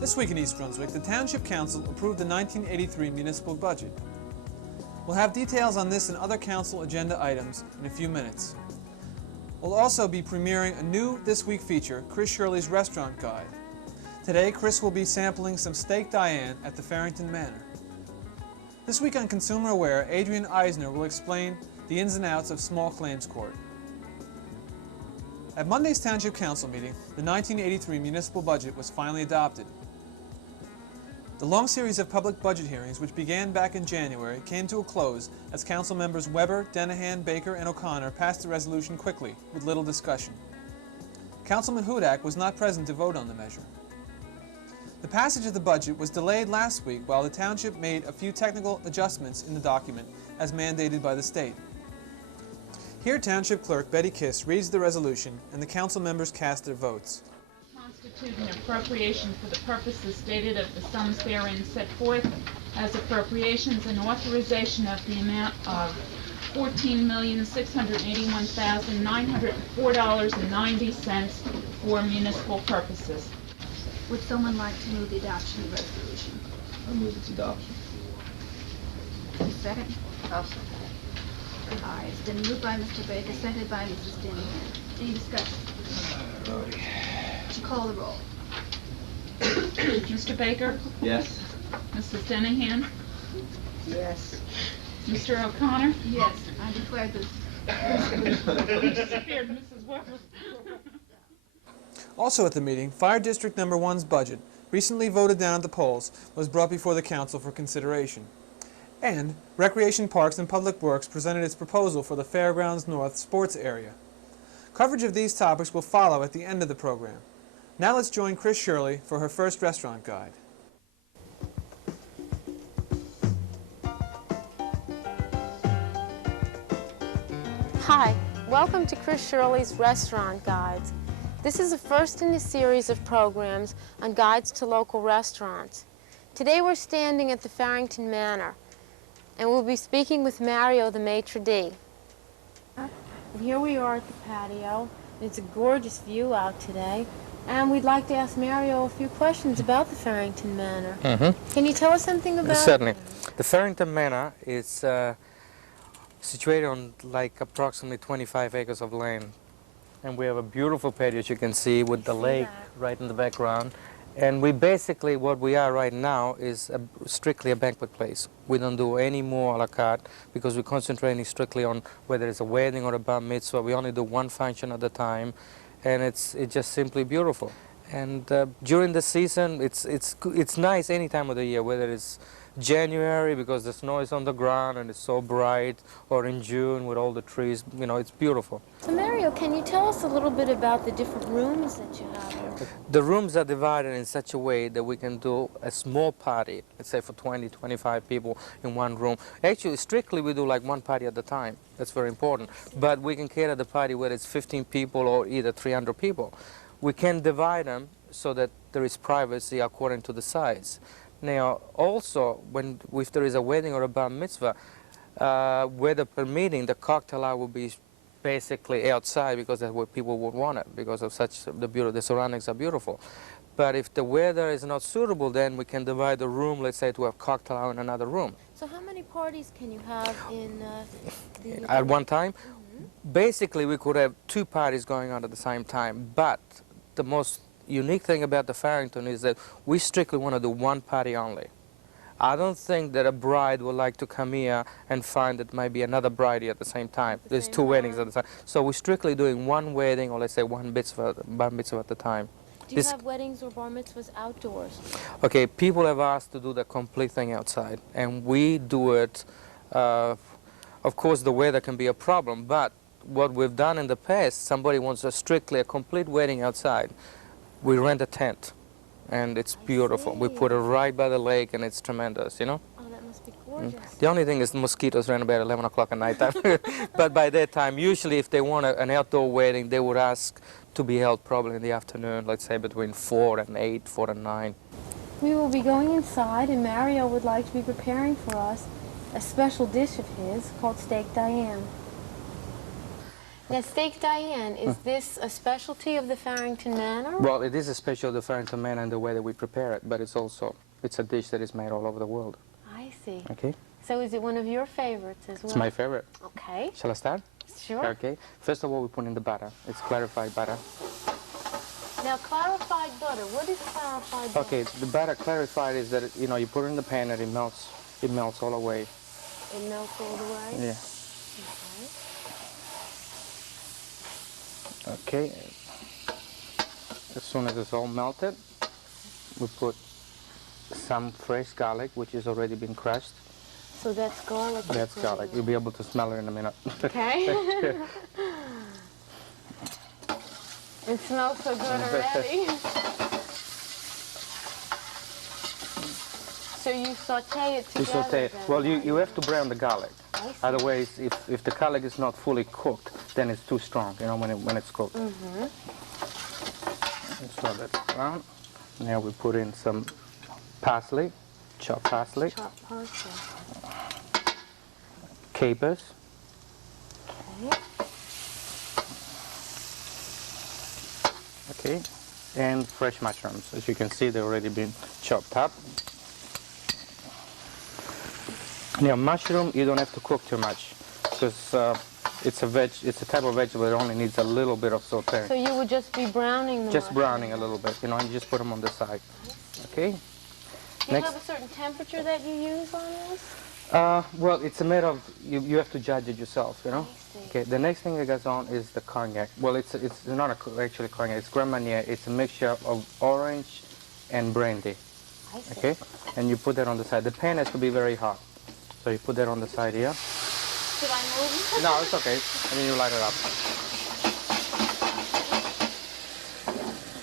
This week in East Brunswick, the Township Council approved the 1983 municipal budget. We'll have details on this and other council agenda items in a few minutes. We'll also be premiering a new This Week feature, Chris Shirley's Restaurant Guide. Today, Chris will be sampling some Steak Diane at the Farrington Manor. This week on Consumer Aware, Adrian Eisner will explain the ins and outs of small claims court. At Monday's Township Council meeting, the 1983 municipal budget was finally adopted. The long series of public budget hearings, which began back in January, came to a close as Council members Weber, Denahan, Baker, and O'Connor passed the resolution quickly, with little discussion. Councilman Hudak was not present to vote on the measure. The passage of the budget was delayed last week while the Township made a few technical adjustments in the document as mandated by the state. Here, Township Clerk Betty Kiss reads the resolution and the Council members cast their votes. Constitute an appropriation for the purposes stated of the sums therein set forth as appropriations and authorization of the amount of $14,681,904.90 for municipal purposes. Would someone like to move the adoption of the resolution? I move its adoption. Second? I'll second. All right, it's been moved by Mr. Baker, seconded by Mrs. Denahan. Any discussion? Would you call the roll? Mr. Baker? Yes. Mrs. Denahan? Yes. Mr. O'Connor? Yes, I declare this. Disappeared, Mrs. Weber. Also at the meeting, Fire District No. 1's budget, recently voted down at the polls, was brought before the Council for consideration. And Recreation Parks and Public Works presented its proposal for the Fairgrounds North sports area. Coverage of these topics will follow at the end of the program. Now let's join Chris Shirley for her first restaurant guide. Hi, welcome to Chris Shirley's Restaurant Guides. This is the first in a series of programs on guides to local restaurants. Today we're standing at the Farrington Manor, and we'll be speaking with Mario, the maitre d'. And here we are at the patio. It's a gorgeous view out today, and we'd like to ask Mario a few questions about the Farrington Manor. Can you tell us something about Certainly. it? The Farrington Manor is situated on like approximately 25 acres of land. And we have a beautiful patio, as you can see, with the lake right in the background. And we basically, what we are right now is strictly a banquet place. We don't do any more a la carte because we're concentrating strictly on whether it's a wedding or a bar mitzvah. We only do one function at a time, and it's just simply beautiful. And during the season, it's nice any time of the year, whether it's January because the snow is on the ground and it's so bright, or in June with all the trees, you know, it's beautiful. So Mario, can you tell us a little bit about the different rooms that you have here? The rooms are divided in such a way that we can do a small party, let's say for 20, 25 people in one room. Actually, strictly we do like one party at a time. That's very important. But we can cater the party whether it's 15 people or either 300 people. We can divide them so that there is privacy according to the size. Now, also, if there is a wedding or a bar mitzvah, weather permitting, the cocktail hour will be basically outside because that's where people would want it, because of the surroundings are beautiful. But if the weather is not suitable, then we can divide the room, let's say, to have cocktail hour in another room. So how many parties can you have in At one time? Basically, we could have 2 parties going on at the same time, but the most unique thing about the Farrington is that we strictly want to do one party only. I don't think that a bride would like to come here and find that maybe another bride here at the same time. There's 2 weddings at the time. So we're strictly doing one wedding, or let's say one bar mitzvah at the time. Do you have weddings or bar mitzvahs outdoors? Okay, people have asked to do the complete thing outside, and we do it. Of course, the weather can be a problem, but what we've done in the past, somebody wants strictly a complete wedding outside. We rent a tent, and it's beautiful. We put it right by the lake, and it's tremendous, you know? Oh, that must be gorgeous. The only thing is the mosquitoes run about 11 o'clock at night time. But by that time, usually if they want an outdoor wedding, they would ask to be held probably in the afternoon, let's say between 4 and 8, 4 and 9. We will be going inside, and Mario would like to be preparing for us a special dish of his called Steak Diane. Now, Steak Diane, is this a specialty of the Farrington Manor? Well, it is a special of the Farrington Manor in the way that we prepare it, but it's also, it's a dish that is made all over the world. I see. Okay? So is it one of your favorites as well? It's my favorite. Okay. Shall I start? Sure. Okay. First of all, we put in the butter. It's clarified butter. Now, clarified butter. What is clarified butter? Okay, the butter clarified is that, you know, you put it in the pan and it melts. It melts all the way. It melts all the way? Yeah. Okay. As soon as it's all melted, we put some fresh garlic, which has already been crushed. So that's garlic. That's garlic. You'll be able to smell it in a minute. Okay. It smells so good already. So you saute it together. You saute it. Then, Well, right? you have to brown the garlic. I see. Otherwise, if the garlic is not fully cooked, then it's too strong, you know, when it's cooked. Mm-hmm. So that's brown. Now we put in some parsley, chopped parsley, Chopped parsley. capers, Okay. okay, and fresh mushrooms. As you can see, they've already been chopped up. Now, mushroom, you don't have to cook too much because it's a type of vegetable that only needs a little bit of sauteing. So you would just be browning them. Just browning a little bit, you know, and you just put them on the side. Okay. Do you have a certain temperature that you use on this? Well, it's a matter of you have to judge it yourself, you know. I see. Okay. The next thing that goes on is the cognac. Well, it's not actually cognac. It's Grand Marnier. It's a mixture of orange and brandy. I see. Okay. And you put that on the side. The pan has to be very hot, so you put that on the side here. Should I move? No, it's okay. And then you light it up.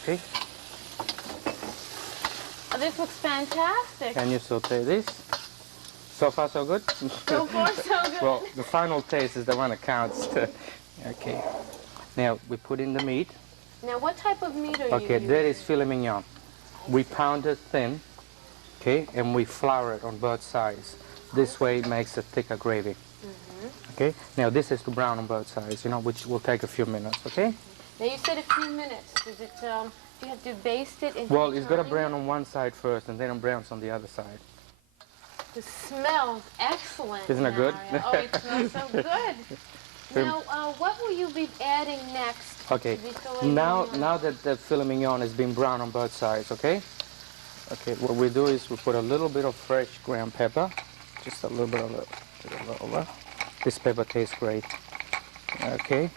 Okay. Oh, this looks fantastic. And you saute this. So far, so good? So far, so good. Well, the final taste is the one that counts. Okay. Now, we put in the meat. Now, what type of meat are you Okay, using? that is filet mignon. We pound it thin, okay, and we flour it on both sides. This way it makes a thicker gravy. Okay, now this is to brown on both sides, you know, which will take a few minutes, okay? Now, you said a few minutes. Does it, do you have to baste it? And Well, keep it's got to turning brown it? on one side first, and then it browns on the other side. The smells excellent. Isn't it good? Mario. Oh, it smells so good. Now, what will you be adding next? Okay, to the filet now mignon? that the filet mignon has been brown on both sides, okay? Okay, what we do is we put a little bit of fresh ground pepper, just a little bit of it. Over. This pepper tastes great. Okay.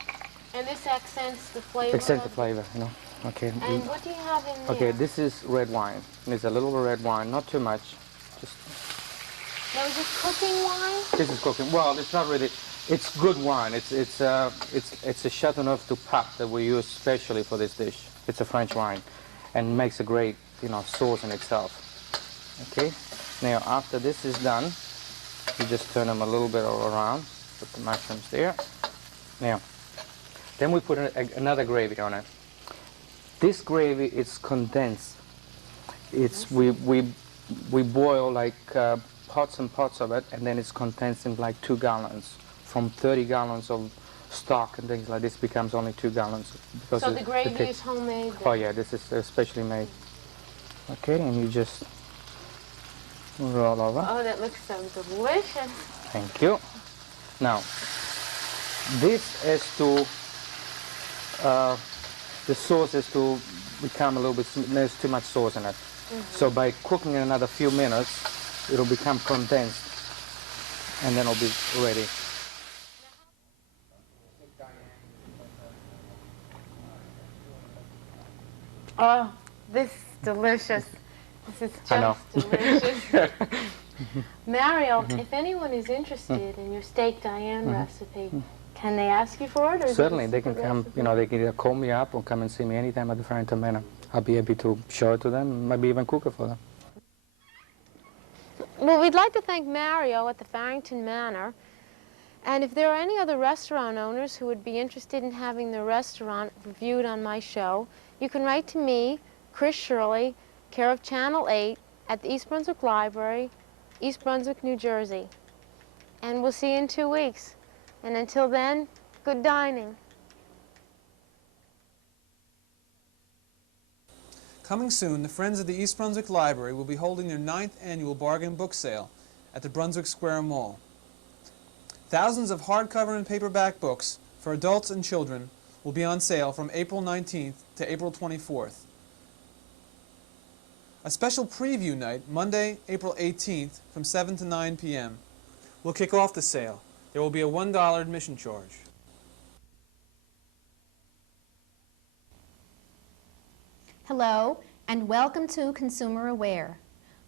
And this accents the flavor. Accent the of- flavor, you know. Okay. And what do you have in there? Okay, this is red wine. There's a little bit of red wine, not too much. Just Now, is this cooking wine? this is cooking. Well, it's not really. It's good wine. It's a Chateauneuf du Pape that we use specially for this dish. It's a French wine, and makes a great, you know, sauce in itself. Okay. Now, after this is done, you just turn them a little bit all around. Put the mushrooms there. Now, then we put another gravy on it. This gravy is condensed. It's we boil like pots and pots of it, and then it's condensed in like 2 gallons. From 30 gallons of stock and things like this becomes only 2 gallons. Because So the gravy takes- is homemade? Oh then? yeah, this is specially made. Okay, and you just roll over. Oh, that looks so delicious. Thank you. Now, this is to, the sauce is to become a little bit, there's too much sauce in it. So by cooking it another few minutes, it'll become condensed, and then it'll be ready. Oh, this is delicious. This is I know. just delicious. Mario, if anyone is interested in your Steak Diane recipe, can they ask you for it? Or is it a Certainly, they can secret come, recipe? you know, they can either call me up or come and see me anytime at the Farrington Manor. I'll be happy to show it to them, maybe even cook it for them. Well, we'd like to thank Mario at the Farrington Manor. And if there are any other restaurant owners who would be interested in having their restaurant reviewed on my show, you can write to me, Chris Shirley, care of Channel 8, at the East Brunswick Library, East Brunswick, New Jersey. And we'll see you in 2 weeks. And until then, good dining. Coming soon, the Friends of the East Brunswick Library will be holding their 9th annual bargain book sale at the Brunswick Square Mall. Thousands of hardcover and paperback books for adults and children will be on sale from April 19th to April 24th. A special preview night, Monday, April 18th, from 7 to 9 p.m. will kick off the sale. There will be a $1 admission charge. Hello, and welcome to Consumer Aware.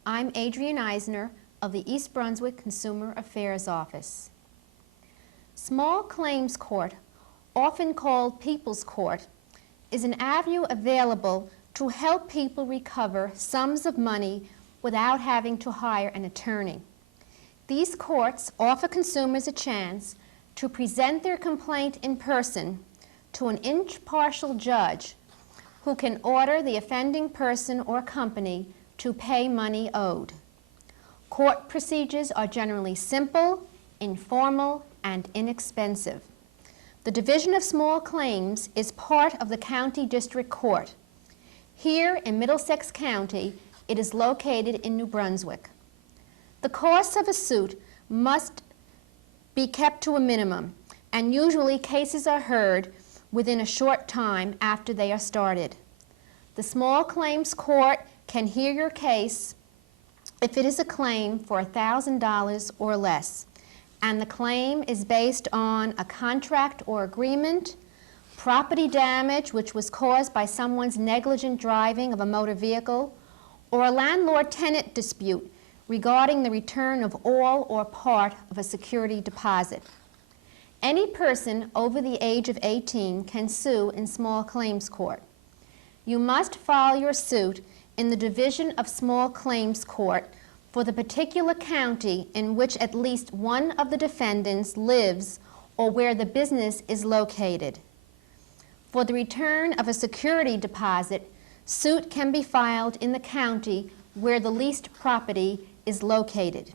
I'm Adrienne Eisner of the East Brunswick Consumer Affairs Office. Small Claims Court, often called People's Court, is an avenue available to help people recover sums of money without having to hire an attorney. These courts offer consumers a chance to present their complaint in person to an impartial judge who can order the offending person or company to pay money owed. Court procedures are generally simple, informal, and inexpensive. The Division of Small Claims is part of the County District Court. Here in Middlesex County, it is located in New Brunswick. The costs of a suit must be kept to a minimum, and usually cases are heard within a short time after they are started. The Small Claims Court can hear your case if it is a claim for $1,000 or less, and the claim is based on a contract or agreement, property damage which was caused by someone's negligent driving of a motor vehicle, or a landlord-tenant dispute regarding the return of all or part of a security deposit. Any person over the age of 18 can sue in Small Claims Court. You must file your suit in the Division of Small Claims Court for the particular county in which at least one of the defendants lives or where the business is located. For the return of a security deposit, suit can be filed in the county where the leased property is located.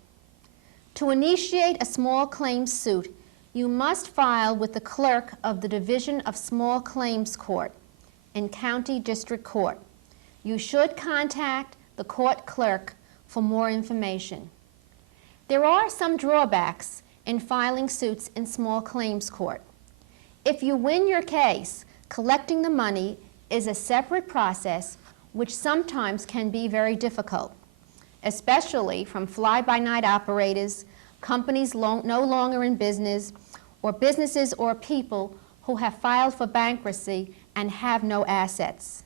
To initiate a small claims suit, you must file with the clerk of the Division of Small Claims Court in County District Court. You should contact the court clerk for more information. There are some drawbacks in filing suits in Small Claims Court. If you win your case, collecting the money is a separate process which sometimes can be very difficult, especially from fly-by-night operators, companies no longer in business, or businesses or people who have filed for bankruptcy and have no assets.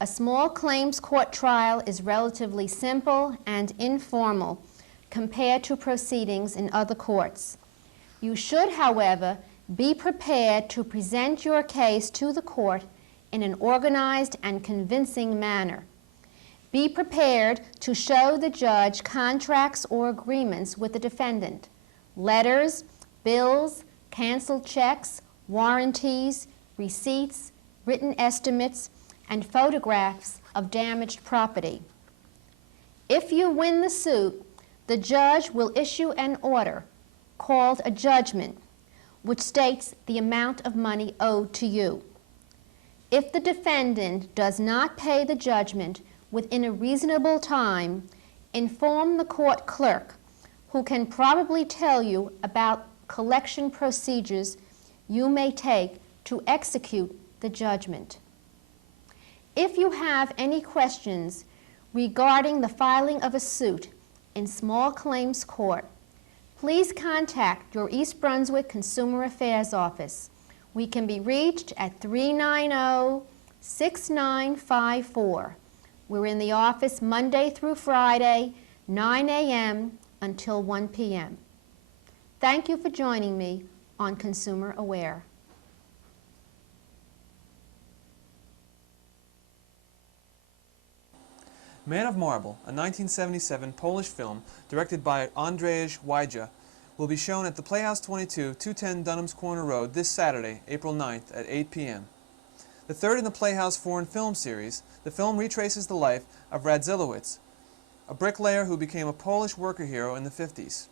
A small claims court trial is relatively simple and informal compared to proceedings in other courts. You should, however, be prepared to present your case to the court in an organized and convincing manner. Be prepared to show the judge contracts or agreements with the defendant, letters, bills, canceled checks, warranties, receipts, written estimates, and photographs of damaged property. If you win the suit, the judge will issue an order called a judgment, which states the amount of money owed to you. If the defendant does not pay the judgment within a reasonable time, inform the court clerk, who can probably tell you about collection procedures you may take to execute the judgment. If you have any questions regarding the filing of a suit in Small Claims Court, please contact your East Brunswick Consumer Affairs Office. We can be reached at 390-6954. We're in the office Monday through Friday, 9 a.m. until 1 p.m. Thank you for joining me on Consumer Aware. Man of Marble, a 1977 Polish film directed by Andrzej Wajda, will be shown at the Playhouse 22, 210 Dunham's Corner Road this Saturday, April 9th at 8 p.m. The third in the Playhouse foreign film series, the film retraces the life of Radzilowicz, a bricklayer who became a Polish worker hero in the 50s.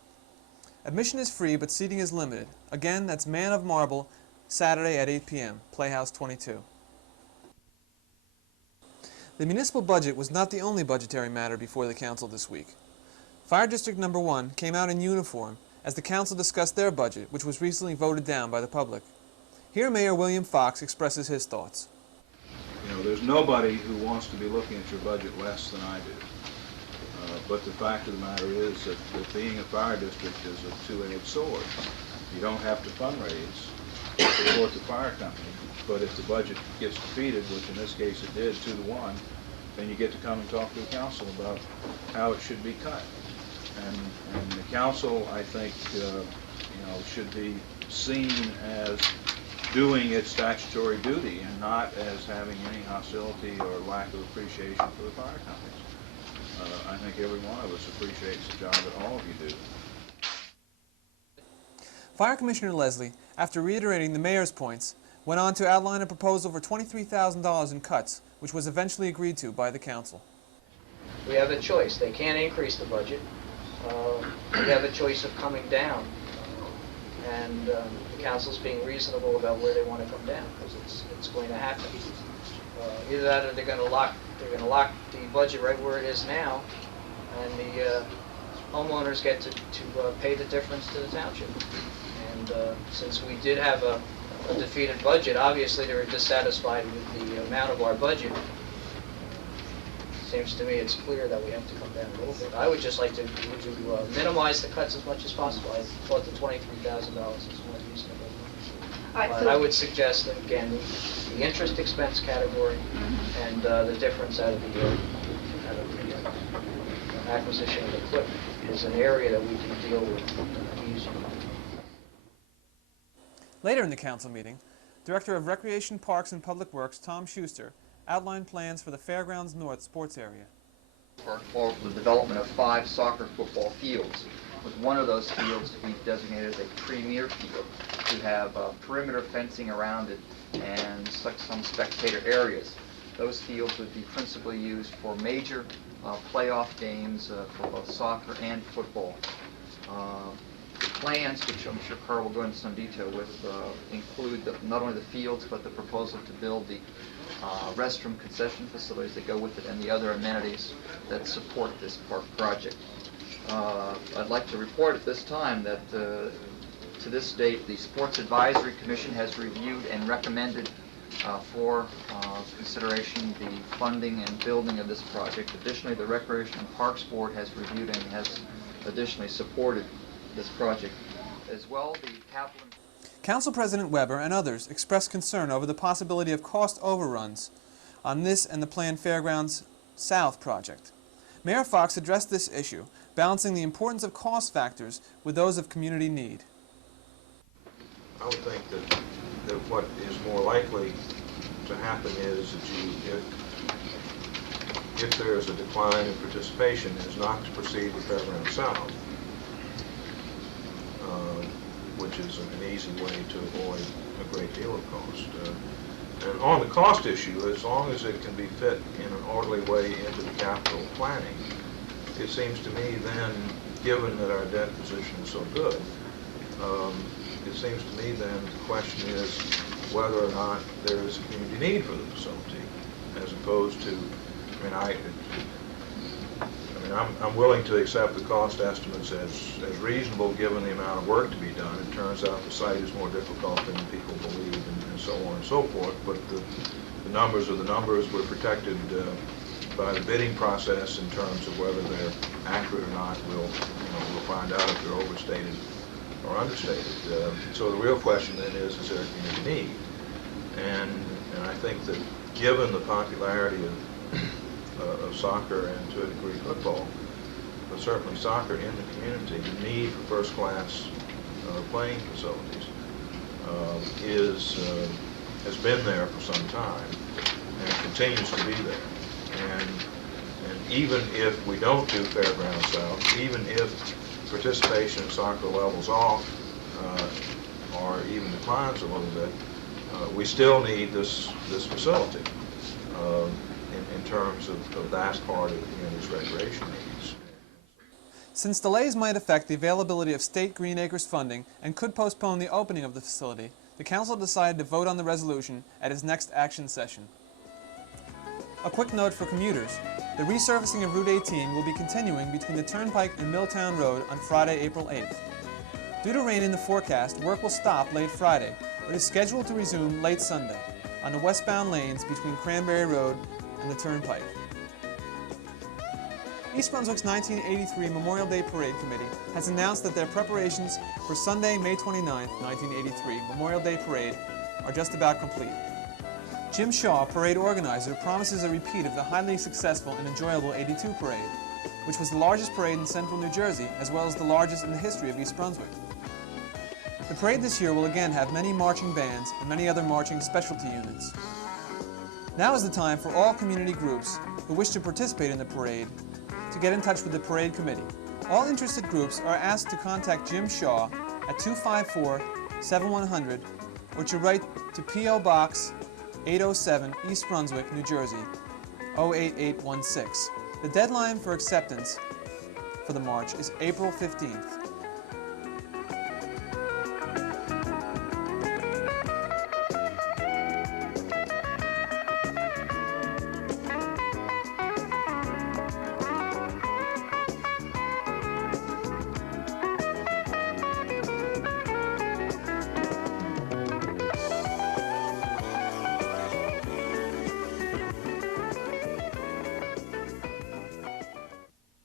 Admission is free, but seating is limited. Again, that's Man of Marble, Saturday at 8 p.m., Playhouse 22. The municipal budget was not the only budgetary matter before the council this week. Fire District Number 1 came out in uniform as the council discussed their budget, which was recently voted down by the public. Here Mayor William Fox expresses his thoughts. You know, there's nobody who wants to be looking at your budget less than I do. But the fact of the matter is that being a fire district is a two-edged sword. You don't have to fundraise to support the fire company, but if the budget gets defeated, which in this case it did 2-1, then you get to come and talk to the council about how it should be cut. And the council, I think, should be seen as doing its statutory duty and not as having any hostility or lack of appreciation for the fire companies. I think every one of us appreciates the job that all of you do. Fire Commissioner Leslie, after reiterating the mayor's points, went on to outline a proposal for $23,000 in cuts, which was eventually agreed to by the council. We have a choice. They can't increase the budget. We have a choice of coming down. And the council's being reasonable about where they want to come down, because it's going to happen. Either that or they're going to lock the budget right where it is now, and the homeowners get to pay the difference to the township. And since we did have a defeated budget, obviously they were dissatisfied with the amount of our budget. Seems to me it's clear that we have to come down a little bit. I would just like to minimize the cuts as much as possible. I thought the $23,000 is more reasonable. I would suggest that, again, the interest expense category and the difference out of the acquisition of equipment is an area that we can deal with easily. Later in the council meeting, Director of Recreation, Parks, and Public Works, Tom Schuster, outlined plans for the Fairgrounds North sports area. For the development of 5 soccer football fields, with one of those fields to be designated as a premier field, to have perimeter fencing around it and some spectator areas. Those fields would be principally used for major playoff games for both soccer and football. The plans, which I'm sure Carl will go into some detail with, include not only the fields but the proposal to build the restroom concession facilities that go with it and the other amenities that support this park project. I'd like to report at this time that to this date the Sports Advisory Commission has reviewed and recommended for consideration the funding and building of this project. Additionally, the Recreation and Parks Board has reviewed and has additionally supported this project. As well, the capital... Council President Weber and others expressed concern over the possibility of cost overruns on this and the planned Fairgrounds South project. Mayor Fox addressed this issue, balancing the importance of cost factors with those of community need. I would think that what is more likely to happen is that if there is a decline in participation, is not to proceed with Fairgrounds South, which is an easy way to avoid a great deal of cost. And on the cost issue, as long as it can be fit in an orderly way into the capital planning, it seems to me then, given that our debt position is so good, it seems to me then the question is whether or not there is a community need for the facility, as opposed to, I'm willing to accept the cost estimates as reasonable given the amount of work to be done. It turns out the site is more difficult than people believe and so on and so forth, but the numbers are the numbers. We're protected by the bidding process in terms of whether they're accurate or not. We'll find out if they're overstated or understated. So the real question then is there a community need? And I think that given the popularity of soccer and to a degree football, but certainly soccer in the community, the need for first-class playing facilities has been there for some time and continues to be there. And even if we don't do Fairgrounds South, even if participation in soccer levels off or even declines a little bit, we still need this facility in terms of that part of the community's recreation needs. Since delays might affect the availability of state Green Acres funding and could postpone the opening of the facility, the Council decided to vote on the resolution at its next action session. A quick note for commuters. The resurfacing of Route 18 will be continuing between the Turnpike and Milltown Road on Friday, April 8th. Due to rain in the forecast, work will stop late Friday, but is scheduled to resume late Sunday on the westbound lanes between Cranberry Road and the Turnpike. East Brunswick's 1983 Memorial Day Parade Committee has announced that their preparations for Sunday, May 29, 1983 Memorial Day Parade are just about complete. Jim Shaw, parade organizer, promises a repeat of the highly successful and enjoyable 82 parade, which was the largest parade in central New Jersey, as well as the largest in the history of East Brunswick. The parade this year will again have many marching bands and many other marching specialty units. Now is the time for all community groups who wish to participate in the parade to get in touch with the parade committee. All interested groups are asked to contact Jim Shaw at 254-7100 or to write to P.O. Box 807 East Brunswick, New Jersey 08816. The deadline for acceptance for the march is April 15th.